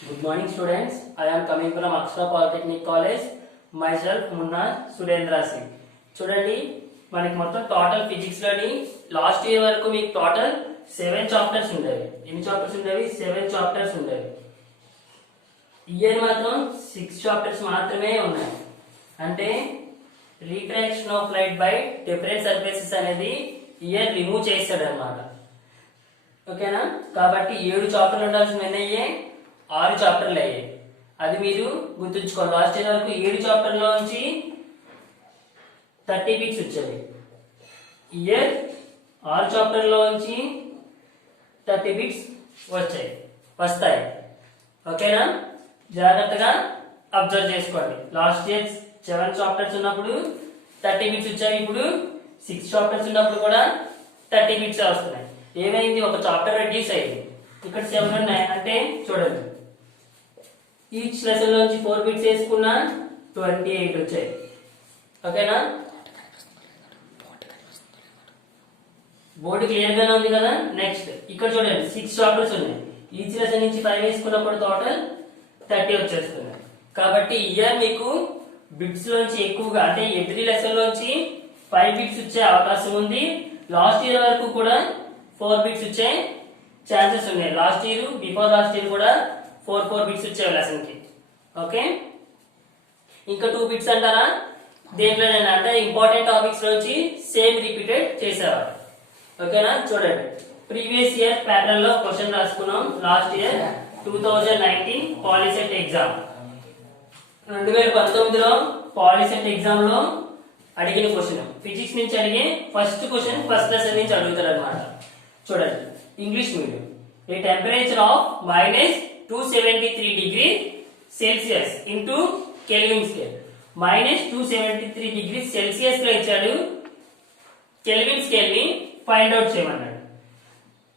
Good morning, students. I am coming from Akshara Polytechnic College. Myself Munna Sudendra Singh. చూడండి మనకి మొత్తం total physics లోని last year వరకు మీకు టోటల్ 7 చాప్టర్స్ ఉండేవి. ఎన్ని చాప్టర్స్ ఉండేవి? 7 చాప్టర్స్ ఉండేవి. ఇయర్ మాత్రం 6 చాప్టర్స్ మాత్రమే ఉన్నాయి. అంటే refraction of light by different surfaces అనేది ఇయర్ రిమూవ్ చేస్తాడు అన్నమాట. ఓకేనా? కాబట్టి 7 చాప్టర్లు ఉండాల్సిన అయ్యే 6 చాప్టర్లు అయ్యాయి. అది మీరు గుర్తుంచుకోవాలి. లాస్ట్ ఇయర్ వరకు 7 చాప్టర్లో నుంచి 30 వీక్స్ వచ్చేవి. ఇయర్ 6 చాప్టర్లో నుంచి 30 వీక్స్ వస్తాయి. ఓకేనా? జాగ్రత్తగా అబ్జర్వ్ చేసుకోండి. లాస్ట్ ఇయర్ 7 చాప్టర్స్ ఉన్నప్పుడు 30 వీక్స్ వచ్చాయి. ఇప్పుడు 6 చాప్టర్స్ ఉన్నప్పుడు కూడా 30 వీక్స్ వస్తున్నాయి. ఏమైంది? ఒక చాప్టర్ రెడ్యూస్ అయింది. ఇక్కడ 7 ఉన్నాయి అంటే చూడండి, ఈచ్ లెసన్ నుంచి 4 బిట్స్ వేసుకున్నా 28 వచ్చాయి. ఓకేనా? బోర్డు క్లియర్ గానే ఉంది కదా. నెక్స్ట్ ఇక్కడ చూడండి, 6 చాప్టర్స్ ఉన్నాయి. ఈచ్ లెసన్ నుంచి 5 వేసుకున్నప్పుడు టోటల్ 30 వచ్చేస్తుంది. కాబట్టి ఇయర్ మీకు బిట్స్ లోంచి ఎక్కువగా అంటే ఎవ్రీ లెసన్ లోంచి 5 బిట్స్ వచ్చే అవకాశం ఉంది. లాస్ట్ ఇయర్ వరకు కూడా 4 బిట్స్ వచ్చే ఛాన్సెస్ ఉన్నాయి. Last year before last year కూడా 4 బిట్స్ వచ్చాయి లెసన్ కి. ఓకే, ఇంకా 2 బిట్స్ అంటారా? దేంట్లోనైనా అంటే ఇంపార్టెంట్ టాపిక్స్ నుంచి సేమ్ రిపీటెడ్ చేసేవారు. ఓకేనా? చూడండి, ప్రీవియస్ ఇయర్ ప్యాటర్న్ లో క్వశ్చన్ రాసుకున్నాం. లాస్ట్ ఇయర్ 2019 పాలిసెట్ ఎగ్జామ్ 2019లో పాలిసెట్ ఎగ్జామ్ లో అడిగిన క్వశ్చన్, ఫిజిక్స్ నుంచి అడిగే ఫస్ట్ క్వశ్చన్ ఫస్ట్ లెసన్ నుంచి అడుగుతారు అనమాట. చూడండి, English medium. A temperature of -273 degree Celsius into kelvin scale. -273 degree Celsius లో ఇచ్చాడు. కెల్విన్ స్కేల్ ని ఫైండ్ అవుట్ చేయమన్నాడు.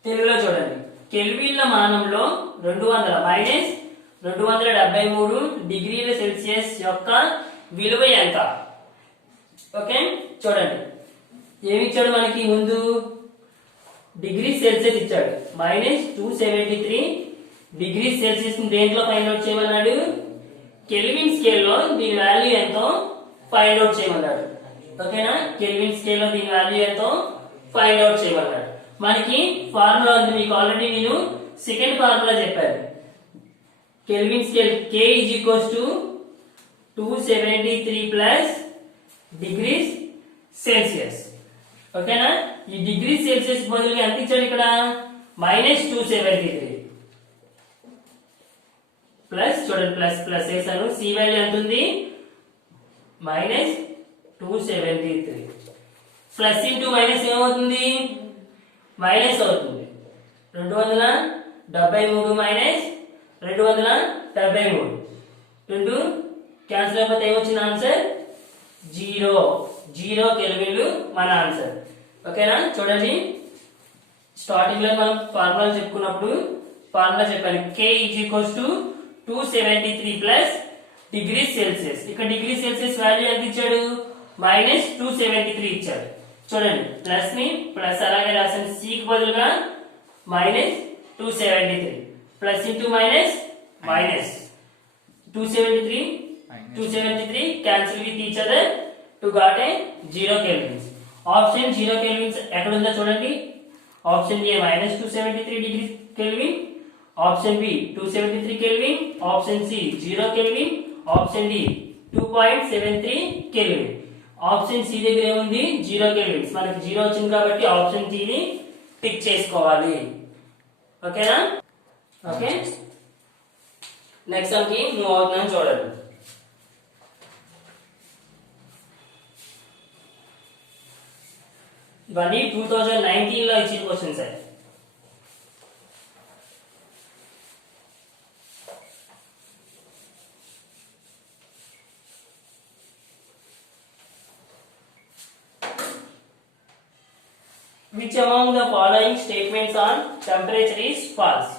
తెలుగులో చూడండి, కెల్విన్ల మానంలో 273 డిగ్రీల సెల్సియస్ యొక్క విలువ ఎంత? ఓకే, చూడండి, ఏమి ఇచ్చాడు మనకి? ముందు డిగ్రీ సెల్సియస్ ఇచ్చాడు. -273 డిగ్రీ సెల్సియస్ దేంట్లో ఫైండ్ అవుట్ చేయమన్నాడు? కెల్విన్ స్కేల్ లో దీని వాల్యూ ఎంతో ఫైండ్ అవుట్ చేయమన్నాడు. ఓకేనా? కెల్విన్ స్కేల్ లో దీని వాల్యూ ఎంతో ఫైండ్ అవుట్ చేయమన్నాడు. మనకి ఫార్ములా ఉంది, మీకు ఆల్రెడీ నేను సెకండ్ ఫార్ములా చెప్పాను. Kelvin scale K = 273 plus degrees Celsius. ఓకేనా? ఈ డిగ్రీ సెల్సియస్ బదులుగా ఎంత ఇచ్చాడు ఇక్కడ? -273 ప్లస్, చూడండి, ప్లస్ వేసాను. సి వాల్యూ ఎంత ఉంది? -273 ప్లస్ ఇంటూ మైనస్ ఏమవుతుంది? మైనస్ అవుతుంది. 273 మైనస్ 273 రెండు క్యాన్సిల్ అయిపోతే ఏమొచ్చింది ఆన్సర్? 0 కెల్విన్లు మన ఆన్సర్. ఓకేనా? చూడండి, స్టార్టింగ్ లో మనం ఫార్ములా చెప్పుకున్నప్పుడు ఫార్ములా చెప్పాను. K = 273 plus degree Celsius. ఇక్కడ డిగ్రీ సెల్సియస్ వాల్యూ ఎంత ఇచ్చాడు? -273 ఇచ్చాడు. చూడండి, ప్లస్ ని ప్లస్ అలాగే రాసాను. సి కి బదులుగా -273 plus into minus 273 cancel with each other to got a 0 kelvins. Option 0 kelvins ఎక్కడ ఉందో చూడండి. Option A -273 degree kelvin, option B 273 kelvin, option C 0 kelvin, option D 2.73 kelvin. Option C దగ్గర ఏముంది? 0 కెల్విన్స్. మనకి 0 వచ్చింది కాబట్టి ఆప్షన్ సి ని tick చేసుకోవాలి. ఓకేనా? ఓకే, నెక్స్ట్ సమ్ కి మూవ్ అవుతున్నాం. చూడండి, ఇవన్నీ 2019 లో ఇచ్చిన questions. Which among the following statements on temperature is false?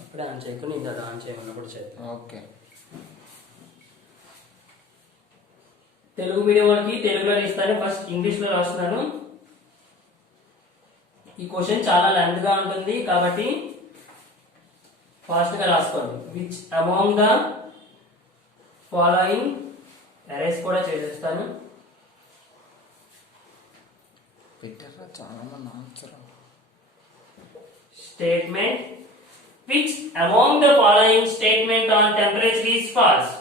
అప్పుడే ఆన్ చేయకుండా ఇంత ఆన్ చేయమన్నప్పుడు చేద్దాం. ఓకే, తెలుగు మీడియం వాళ్ళకి తెలుగులో ఇస్తాను. ఫస్ట్ ఇంగ్లీష్ లో రాస్తున్నాను. ఈ క్వశ్చన్ చాలా లెంత్ గా ఉంటుంది కాబట్టి ఫాస్ట్ గా రాసుకోండి. Which among the following arrays కూడా చేసేస్తాను. చాలా మంది answer statement which among the following statement on temperature is false?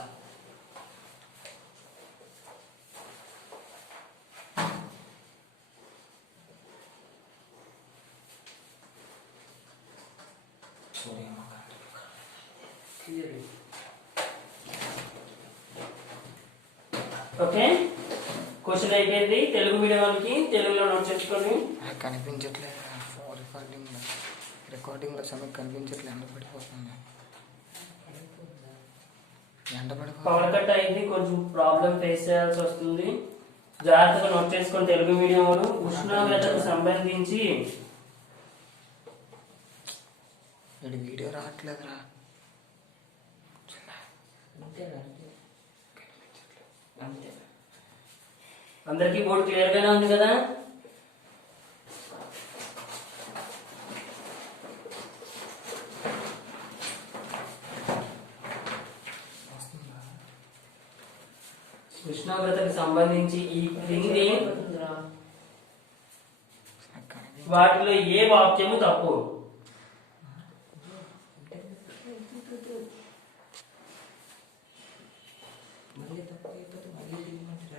Okay, question అయిపోయింది. తెలుగు మీడియం వాళ్ళకి తెలుగులో నోట్ చేసుకోండి. కనిపించట్లేదు రికార్డింగ్ లో సమయం కనిపించట్లేదు. పవర్ కట్ అయింది, కొంచెం ప్రాబ్లం ఫేస్ చేయాల్సి వస్తుంది. జాగ్రత్తగా నోట్ చేసుకోండి తెలుగు మీడియం వాళ్ళు. ఉష్ణోగ్రతకు సంబంధించి వీడియో రావట్లేదురా. అందరికీ బోర్డు క్లియర్ గానే ఉంది కదా? ఉష్ణోగ్రతకు సంబంధించి ఈ క్రింది వాటిలో ఏ వాక్యము తప్పు?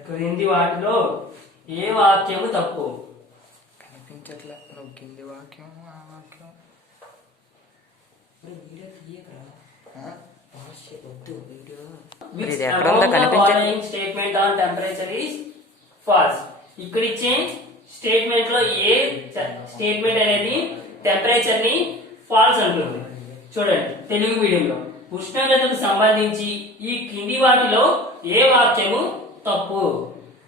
క్రింది వాటిలో ఏ వాక్యము తప్పు? కనిపించట్లే. నువ్వు కింది వాక్యం ఆ వాక్యం statement on temperature is falls. ఇక్కడ ఇచ్చే స్టేట్మెంట్ లో ఏ స్టేట్మెంట్ అనేది టెంపరేచర్ ని ఫాల్స్ అంటుంది. చూడండి తెలుగు మీడియంలో ఉష్ణోగ్రతకు సంబంధించి ఈ కింది వాటిలో ఏ వాక్యము తప్పు?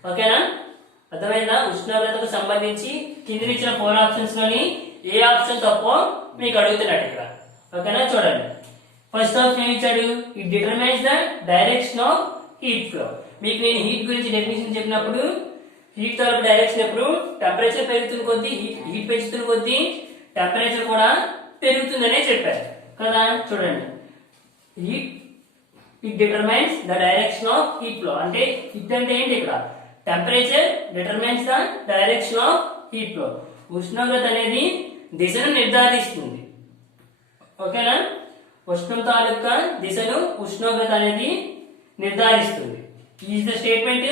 ఓకేనా, అర్థమైందా? ఉష్ణోగ్రతకు సంబంధించి కింది ఇచ్చిన 4 ఆప్షన్స్ లోని ఏ ఆప్షన్ తప్పో మీకు అడుగుతున్నాడు ఇక్కడ. ఓకేనా, చూడండి. ఫస్ట్ ఆప్షన్ ఏమి ఇచ్చాడు? It determines the direction of heat flow. మీకు నేను హీట్ గురించి డెఫినేషన్ చెప్పినప్పుడు హీట్ తాలూకు డైరెక్షన్ ఎప్పుడు టెంపరేచర్ పెరుగుతున్న కొద్దీ హీట్ పెంచుతున్న కొద్దీ టెంపరేచర్ కూడా పెరుగుతుందనే చెప్పారు కదా. చూడండి, heat it determines the direction of heat flow అంటే ఇట్ అంటే ఏంటి? ఇక్కడ temperature determines the direction of heat flow. ఉష్ణోగ్రత అనేది దిశను నిర్ధారిస్తుంది. ఓకేనా, ఉష్ణం తాలూకా దిశను ఉష్ణోగ్రత అనేది నిర్ధారిస్తుంది. ఈ స్టేట్మెంట్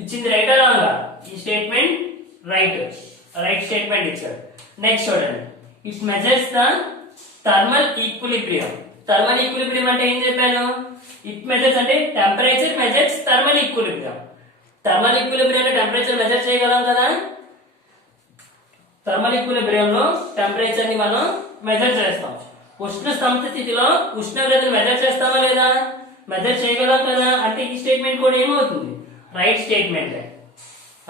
ఇచ్చింది రైట్ ఆ రాంగ్? ఈ స్టేట్మెంట్ రైట్ స్టేట్మెంట్ ఇచ్చాడు. నెక్స్ట్ చూడండి, it measures the thermal equilibrium. Thermal equilibrium అంటే ఏం చెప్పాను? ఇట్ మెజర్స్ అంటే temperature measures thermal equilibrium. Thermal equilibrium temperature measure చేయగలం కదా. థర్మల్ ఈక్విలిబ్రియం లో టెంపరేచర్ ని మనం మెజర్ చేస్తాం. ఉష్ణ స్థంభ స్థితిలో ఉష్ణోగ్రతను మెజర్ చేస్తామా లేదా? మెజర్ చేయగలం కదా. అంటే ఈ స్టేట్మెంట్ కూడా ఏమవుతుంది? Right statement.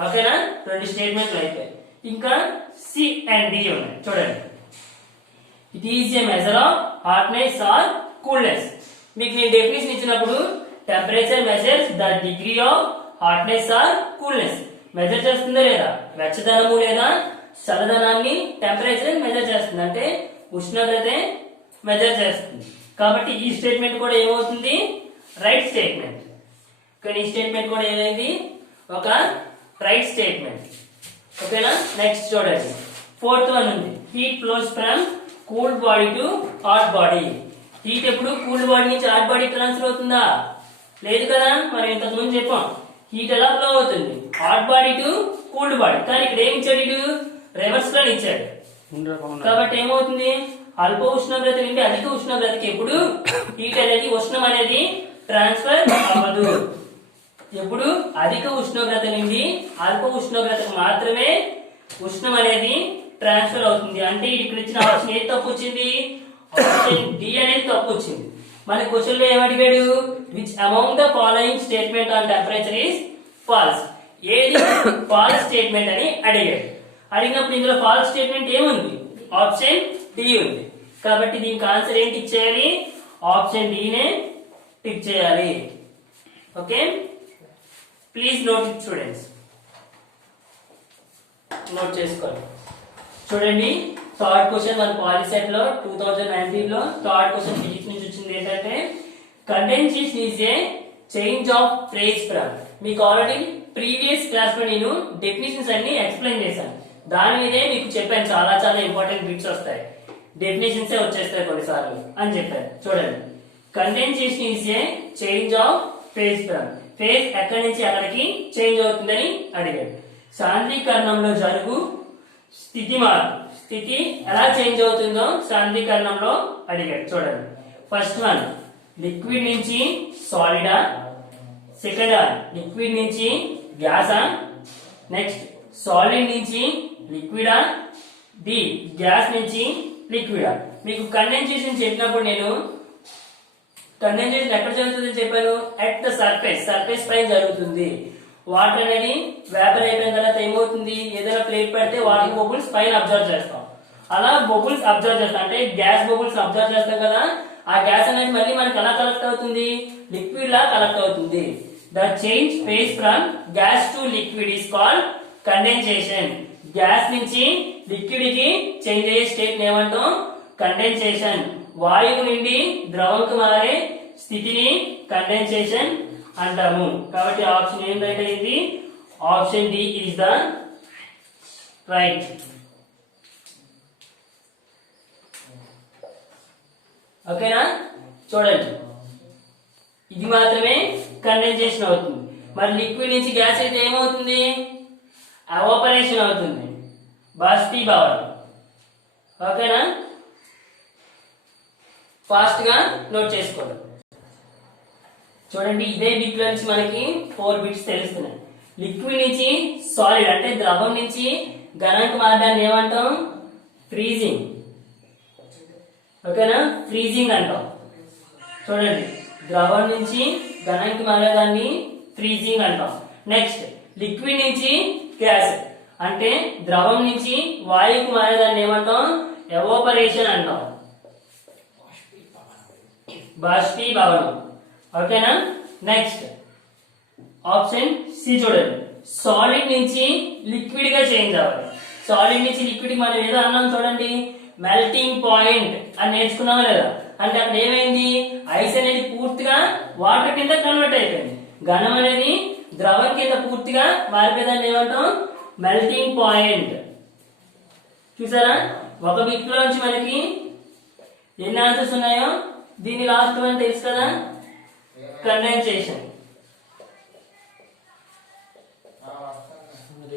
ఓకేనా, 2 స్టేట్మెంట్లు అయిపోయాయి. ఇంకా సి అండ్ డి ఉన్నాయి. చూడండి, it is a measure of hotness or coolness. మీకు నేను డెఫినేషన్ ఇచ్చినప్పుడు temperature measures the degree of hotness or coolness. Measure చేస్తుందా లేదా? వెచ్చదనము లేదా చల్లదనాన్ని టెంపరేచర్ మెజర్ చేస్తుంది. అంటే ఉష్ణోగ్రతే మెజర్ చేస్తుంది. కాబట్టి ఈ స్టేట్మెంట్ కూడా ఏమవుతుంది? Right statement. కానీ ఈ స్టేట్మెంట్ కూడా ఏమైంది? ఒక రైట్ స్టేట్మెంట్. ఓకేనా, నెక్స్ట్ చూడండి, 4th వన్ ఉంది. Heat flows from cooled body to hot body. Heat ఎప్పుడు కూల్డ్ బాడీ నుంచి హాట్ బాడీ ట్రాన్స్ఫర్ అవుతుందా? లేదు కదా. మనం ఇంతకు ముందు చెప్పాం హీట్ ఎలా ఫ్లో అవుతుంది? Hot body to cooled body. కానీ ఇక్కడ ఏమి ఇచ్చాడు? రివర్స్ లో ఇచ్చాడు. కాబట్టి ఏమవుతుంది? అల్ప ఉష్ణోగ్రత నుండి అధిక ఉష్ణోగ్రతకి ఎప్పుడు హీట్ అనేది ఉష్ణం అనేది ట్రాన్స్ఫర్ అవ్వదు. ఎప్పుడు అధిక ఉష్ణోగ్రత నుండి అల్ప ఉష్ణోగ్రతకు మాత్రమే ఉష్ణం అనేది ట్రాన్స్ఫర్ అవుతుంది. అంటే ఇక్కడ ఇచ్చిన ఆప్షన్ ఏది తప్పు వచ్చింది? ఆప్షన్ డి అనేది తప్పు వచ్చింది. మన క్వశ్చన్ లో ఏమడిగాడు? Which among the following statement on temperature is false. ఏది ఫాల్స్ స్టేట్మెంట్ అని అడిగాడు. అడిగినప్పుడు ఇందులో ఫాల్స్ స్టేట్మెంట్ ఏముంది? ఆప్షన్ డి ఉంది. కాబట్టి దీనికి ఆన్సర్ ఏంటి ఇచ్చేయాలి? ఆప్షన్ డి నే టిక్ చేయాలి. Okay, please note it students. Note చేసుకోండి. చూడండి థర్డ్ క్వశ్చన్ మన పాలిసెట్ లో 2019 లో థర్డ్ క్వశ్చన్ ఫిజిక్స్ నుంచి వచ్చింది ఏంటంటే condensation is a change of phase from. మీకు ఆల్రెడీ ప్రీవియస్ క్లాస్ లో నేను డెఫినేషన్స్ అన్ని ఎక్స్ప్లెయిన్ చేశాను. దాని మీదే మీకు చెప్పాను చాలా చాలా ఇంపార్టెంట్ బిట్స్ వస్తాయి, డెఫినేషన్స్ వచ్చేస్తాయి కొన్నిసార్లు అని చెప్పాను. చూడండి condensation is a change of phase from. Phase ఎక్కడి నుంచి ఎక్కడికి చేంజ్ అవుతుందని అడిగాడు. సాంద్రీకరణంలో జరుగు స్థితి మార్పు, స్థితి ఎలా చేంజ్ అవుతుందో సాంద్రీకరణంలో అడిగాడు. చూడండి ఫస్ట్ వన్ లిక్విడ్ నుంచి సాలిడా, సెకండ్ వన్ లిక్విడ్ నుంచి గ్యాసా, నెక్స్ట్ సాలిడ్ నుంచి లిక్విడా, డి గ్యాస్ నుంచి లిక్విడా. మీకు కండెన్సేషన్ చెప్పినప్పుడు నేను కండెన్సేషన్ ఎక్కడ జరుగుతుందని చెప్పాను, అట్ ద సర్ఫేస్ పైన జరుగుతుంది. వాటర్ అనేది వేపర్ అయిపోయిన తర్వాత ఏమవుతుంది, ఏదైనా ప్లేట్ పెడితే వాటర్ బబుల్స్ పైన అబ్జర్వ్ చేస్తాం. అలా బబుల్స్ అబ్జర్వ్ చేస్తాం అంటే గ్యాస్ బబుల్స్ అబ్జర్వ్ చేస్తాం కదా, ఆ గ్యాస్ అనేది మళ్ళీ మనకి ఎలా కలెక్ట్ అవుతుంది, లిక్విడ్ లా కలెక్ట్ అవుతుంది. The change phase from gas to liquid is called condensation. Gas నుంచి లిక్విడ్ కి చేంజ్ అయ్యే స్టేట్ ఏమంటాం, కండెన్సేషన్. వాయువు నుండి ద్రవంకు మారే స్థితిని కండెన్సేషన్ అంటాము. కాబట్టి ఆప్షన్ ఏం రైట్ అయింది, option D is the right. ఓకేనా, చూడండి ఇది మాత్రమే కండెన్సేషన్ అవుతుంది. మరి లిక్విడ్ నుంచి గ్యాస్ అయితే ఏమవుతుంది, ఎవాపరేషన్ అవుతుంది, బాష్పీభవనం. ఓకేనా, ఫాస్ట్ గా నోట్ చేసుకోండి. చూడండి ఇదే బిట్ నుంచి మనకి 4 బిట్స్ తెలుస్తున్నాయి. లిక్విడ్ నుంచి సాలిడ్ అంటే ద్రవం నుంచి ఘనానికి మారడాన్ని ఏమంటాం, ఫ్రీజింగ్. ఓకేనా, ఫ్రీజింగ్ అంటాం. చూడండి ద్రవం నుంచి ఘనానికి మారేదాన్ని ఫ్రీజింగ్ అంటాం. నెక్స్ట్ లిక్విడ్ నుంచి గ్యాస్ అంటే ద్రవం నుంచి వాయువుకు మారేదాన్ని ఏమంటాం, ఎవాపరేషన్ అంటాం, బాష్పీభవనం. ఓకేనా, నెక్స్ట్ ఆప్షన్ సి చూడండి సాలిడ్ నుంచి లిక్విడ్ గా చేంజ్ అవ్వాలి. సాలిడ్ నుంచి లిక్విడ్ మనం ఏదో అన్నాం చూడండి, మెల్టింగ్ పాయింట్ అని నేర్చుకున్నామా లేదా, అంటే అక్కడ ఏమైంది, ఐస్ అనేది పూర్తిగా వాటర్ కింద కన్వర్ట్ అయిపోయింది, ఘనం అనేది ద్రవం కింద పూర్తిగా మారిపోయేదాన్ని ఏమంటాం, మెల్టింగ్ పాయింట్. చూసారా ఒక బిట్ లో నుంచి మనకి ఎన్ని ఆన్సర్స్ ఉన్నాయో, దీని లాస్ట్ వన్ తెలుసు కదా, కండెన్సేషన్.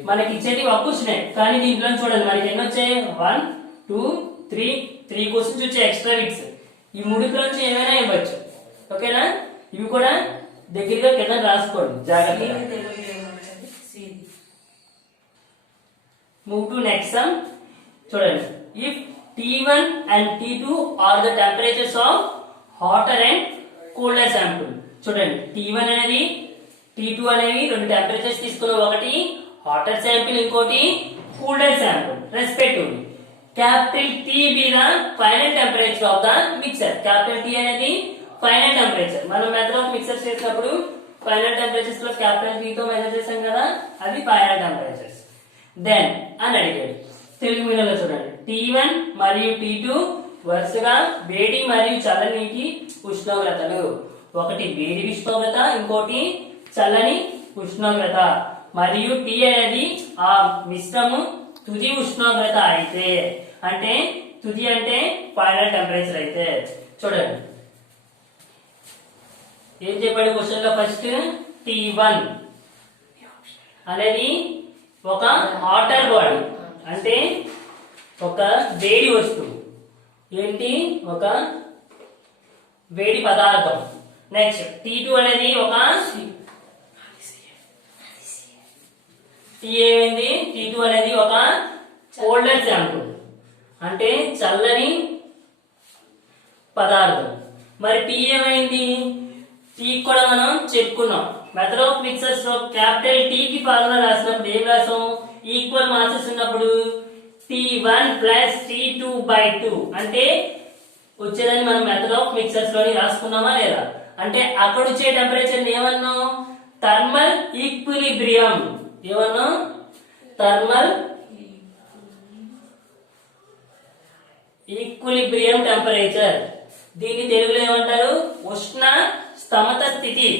మనకి ఇచ్చేది ఒక క్వశ్చన్ కానీ దీంట్లో చూడండి మనకి ఎన్ని వచ్చాయి, 1 2 3 క్వశ్చన్స్ వచ్చాయి ఎక్స్ట్రా బిట్స్. ఈ మూడిట్లో నుంచి ఏమైనా ఇవ్వచ్చు. ఓకేనా, ఇవి కూడా దగ్గరగా కింద రాసుకోండి జాగ్రత్తగా. Move to next some. చూడండి if T1 and T2 are the temperatures of hotter and colder sample. చూడండి T1 అనేది T2 అనేవి రెండు టెంపరేచర్స్ తీసుకున్నాం, ఒకటి హాటర్ శాంపిల్ ఇంకోటి cooler sample respectively. Capital T be the final temperature of the mixer. Capital T అనేది final temperature. మనం method of mixer చేసినప్పుడు ఫైనల్ టెంపరేచర్స్ లో క్యాపిటల్ T తో మెజర్ చేసాం కదా, అది ఫైనల్ టెంపరేచర్స్. దెన్ అని అడిగాడు తెలుగు మీడియంలో. చూడండి T1 మరియు T2 వరుసగా వేడి మరియు చల్లని ఉష్ణోగ్రతలు. ఒకటి వేడి ఉష్ణోగ్రత, ఇంకోటి చల్లని ఉష్ణోగ్రత. మరియు T అనేది ఆ మిశ్రము తుది ఉష్ణోగ్రత అయితే, అంటే తుది అంటే ఫైనల్ టెంపరేచర్ అయితే. చూడండి ఏం చెప్పాడు క్వశ్చన్ లో, ఫస్ట్ T1 అనేది ఒక హాటర్ బాడీ అంటే ఒక వేడి వస్తువు, ఏంటి ఒక వేడి పదార్థం. నెక్స్ట్ T2 అనేది ఒక ఏమైంది, T2 అనేది ఒక కోల్డర్ శాంపుల్ అంటే చల్లని పదార్థం. మరి T ఏమైంది, T కూడా మనం చెప్పుకున్నాం మెథడ్ ఆఫ్ మిక్సర్స్ లో క్యాపిటల్ T కి ఫార్ములా రాసినప్పుడు ఏం రాసాం, ఈక్వల్ మాసెస్ ఉన్నప్పుడు T1 ప్లస్ T2/2 అంటే వచ్చేదని మనం మెథడ్ ఆఫ్ మిక్సర్స్ లోని రాసుకున్నామా లేదా. అంటే అక్కడ వచ్చే టెంపరేచర్ ఏమన్నాం, థర్మల్ ఈక్విలిబ్రియం. ఏమన్నాం, థర్మల్ ఈక్విలిబ్రియం టెంపరేచర్. దీన్ని తెలుగులో ఏమంటారు? ఉష్ణ స్తమత స్థితి.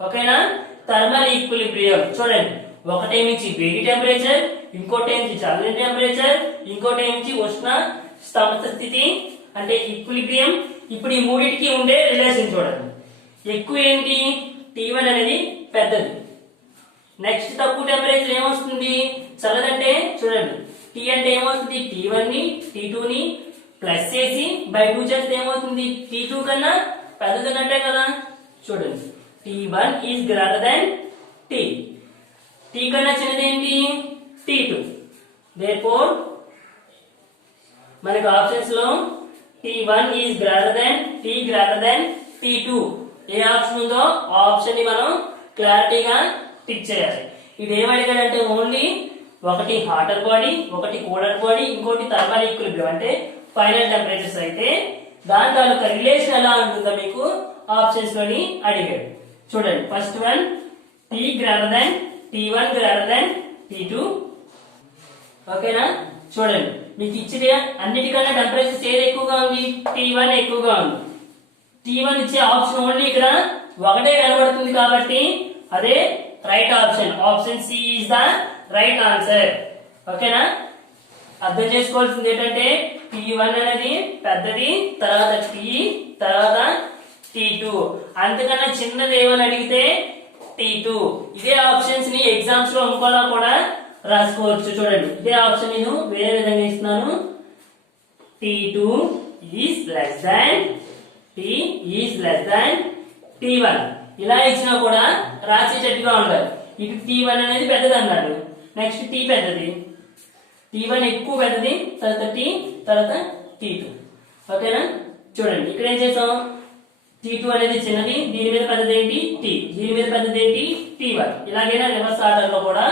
ఓకేనా? Thermal equilibrium. చూడండి, ఒకటేమించి వేడి టెంపరేచర్, ఇంకోటేమించి చల్లని టెంపరేచర్, ఇంకోటేమించి ఉష్ణ స్తమత స్థితి అంటే ఈక్విలిబ్రియం. ఇప్పుడు ఈ మూడింటికి ఉండే రిలేషన్ చూడండి. ఎక్కువ ఏంటి? T1 అనేది పెద్దది. నెక్స్ట్ తక్కువ టెంపరేచర్ ఏమొస్తుంది? చల్లదంటే చూడండి, T అంటే ఏమవుతుంది? T1 ని T2 ని ప్లస్ చేసి బై 2 చేస్తే ఏమవుతుంది? T2 కన్నా పెద్దదన్నట్టే కదా. చూడండి, T1 is greater than T. T కన్నా చిన్నది ఏంటి? T2. దేర్ఫోర్ మనకి ఆప్షన్స్ లో T1 is greater than T greater than T2 A option ఉందో ఆ ఆప్షన్ ని మనం క్లారిటీగా టిక్ చేయాలి. ఇది ఏమడిగాడంటే ఓన్లీ ఒకటి హాటర్ బాడీ, ఒకటి కూలర్ బాడీ, ఇంకోటి థర్మల్ ఈక్విలిబ్రియం అంటే ఫైనల్ టెంపరేచర్స్ అయితే దాని తాలూకా రిలేషన్ ఎలా ఉంటుందో మీకు ఆప్షన్స్ లోని అడిగాడు. చూడండి, first one T greater than T1 greater than T2. ఓకేనా? చూడండి, మీకు ఇచ్చిన అన్నిటికన్నా టెంపరేచర్ ఏది ఎక్కువగా ఉంది? T1 ఎక్కువగా ఉంది. T1 ఇచ్చే ఆప్షన్ ఓన్లీ ఇక్కడ ఒకటే కనబడుతుంది కాబట్టి అదే right option. Option C is the right answer. ఓకేనా? అర్థం చేసుకోవాల్సింది ఏంటంటే T1 అనేది పెద్దది, తర్వాత T, తర్వాత T2. అంతకన్నా చిన్నది ఏమని అడిగితే T2. ఇదే ఆప్షన్స్ ని ఎగ్జామ్స్ లో ఇంకోలా కూడా రాసుకోవచ్చు. చూడండి, ఇదే ఆప్షన్ నేను వేరే విధంగా ఇస్తున్నాను. T2 is less than T is less than T1. ఇలా ఇచ్చినా కూడా రాసేటట్టుగా ఉండాలి. ఇటు T1 అనేది పెద్దది అన్నాడు, నెక్స్ట్ T పెద్దది, T1 ఎక్కువ పెద్దది, తర్వాత T, తర్వాత T2. ఓకేనా? చూడండి, ఇక్కడ ఏం చేసాం? T2 అనేది చిన్నది, దీని మీద పెద్దది ఏంటి? T, దీని మీద పెద్దది ఏంటి? T1. ఇలాగైనా రివర్స్ ఆర్డర్ లో కూడా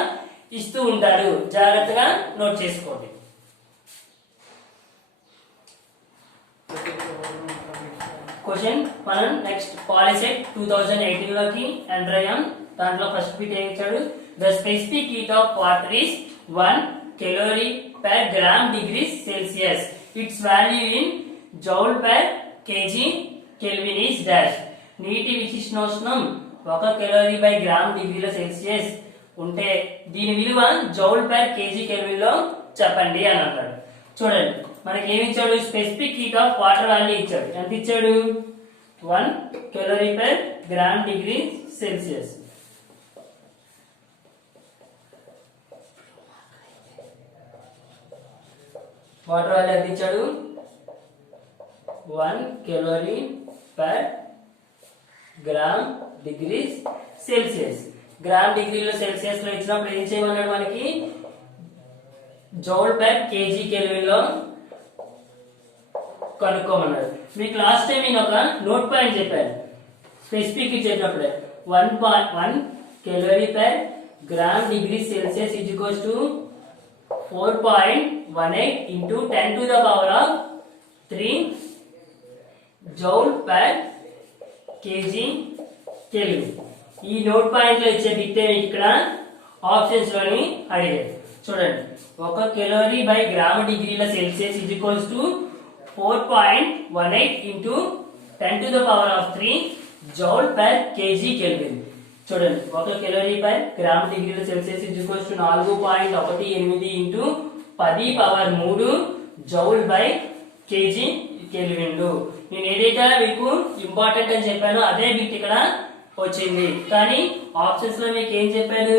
ఇస్తూ ఉంటాడు. జాగ్రత్తగా నోట్ చేసుకోండి. క్వశ్చన్ మనం నెక్స్ట్ పాలిసెట్ 2018 లోకి ఎంటర్ అయ్యాం. దాంట్లో ఫస్ట్ బిట్ ఏం ఇచ్చాడు? The specific heat of water is 1 calorie per gram degrees Celsius. Its value in joule per kg Kelvin is dash. నీటి విశిష్టోష్ణం 1 calorie by gram డిగ్రీల సెల్సియస్ ఉంటే దీని విలువ జౌల్ పర్ కేజీ కెల్విన్ లో చెప్పండి అని అంటాడు. చూడండి, మనకి ఏమి ఇచ్చాడు? Specific heat of water value ఇచ్చాడు. ఎంత ఇచ్చాడు? 1 calorie per gram degree Celsius. Water value ఎంత ఇచ్చాడు? 1 calorie per gram degree Celsius. Gram డిగ్రీలో సెల్సియస్ లో ఇచ్చినప్పుడు ఏం చేయమన్నాడు? మనకి జౌల్ పర్ కేజీ కెల్విన్ లో కనుక్కోమన్నాడు. మీకు లాస్ట్ టైం నేను ఒక నోట్ పాయింట్ చెప్పాను. స్పెసిఫిక్ చెప్పినప్పుడే 1 calorie per gram degree Celsius is equals to 4.18 into 10 to the power of 3 joule per kg Kelvin. ఈ నోట్ పాయింట్ లో ఇచ్చే బిట్టే ఇక్కడ ఆప్షన్స్ లోని అడిగారు. చూడండి, 1 calorie by గ్రామ్ డిగ్రీల Celsius is equals to 4.18 into 10 to the power of 3 joule per kg Kelvin. చూడండి, 1 calorie per gram డిగ్రీల Celsius is equals to 4.18 into 10 power 3 joule by KG kelvin. నేను ఏదైతే మీకు ఇంపార్టెంట్ అని చెప్పానో అదే బిట్ ఇక్కడ వచ్చింది. కానీ ఆప్షన్స్ లో మీకు ఏం చెప్పాడు?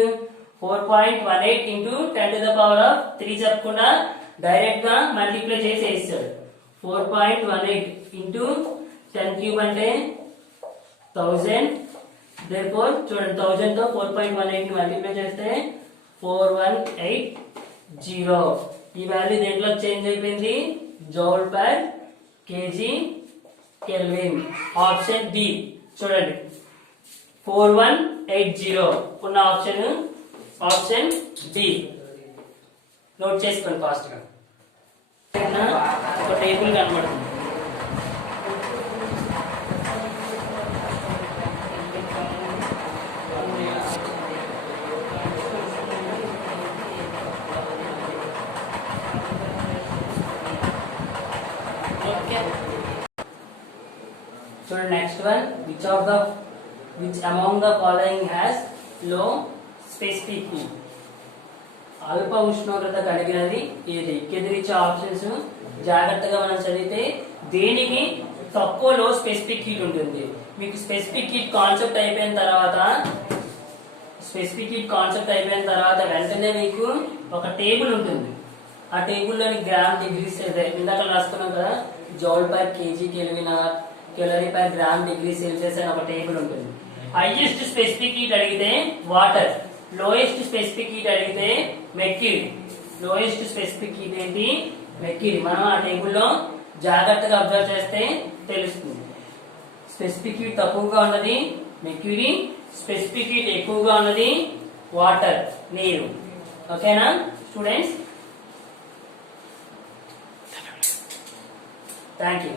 4.18 into 10 to the power of 3 చెప్పకుండా డైరెక్ట్ గా మల్టిప్లై చేసి వేస్తాడు. 4.18 into 10 క్యూబ్ అంటే 1000. therefore చూడండి, 1000 తో 4.18 ని మల్టిప్లై చేస్తే 4180. ఈ వాల్యూ దేంట్లో చేంజ్ అయిపోయింది? Joule per KG kelvin. Option D. చూడండి, 4180 ఉన్న ఆప్షన్ ఆప్షన్ డి. నోట్ చేసుకోండి ఫాస్ట్ గా. ఒక టేబుల్ కనబడుతుంది. చూడండి next one which among the following has low specific heat. అల్ప ఉష్ణోగ్రత కలిగినది ఇది. కిందిరిచ్చే ఆప్షన్స్ జాగ్రత్తగా మనం చదివితే దేనికి తక్కువ లో స్పెసిఫిక్ హీట్ ఉంటుంది. మీకు స్పెసిఫిక్ హీట్ కాన్సెప్ట్ అయిపోయిన తర్వాత వెంటనే మీకు ఒక టేబుల్ ఉంటుంది. ఆ టేబుల్లోని గ్రామ్ డిగ్రీస్ ఇందాక రాసుకున్నాం కదా, joule per KG kelvin or, calorie per gram degree Celsius అని ఒక టేబుల్ ఉంటుంది. హైయెస్ట్ స్పెసిఫిక్ హీట్ అడిగితే వాటర్, లోయెస్ట్ స్పెసిఫిక్ హీట్ అడిగితే మెర్క్యూరీ. లోయెస్ట్ స్పెసిఫిక్ హీట్ ఏంటి? మెర్క్యూరీ. మనం ఆ టేబుల్లో జాగ్రత్తగా అబ్జర్వ్ చేస్తే తెలుస్తుంది. స్పెసిఫిక్ హీట్ తక్కువగా ఉన్నది మెర్క్యూరీ, స్పెసిఫిక్ హీట్ ఎక్కువగా ఉన్నది వాటర్, నీరు. ఓకేనా స్టూడెంట్స్? Thank you.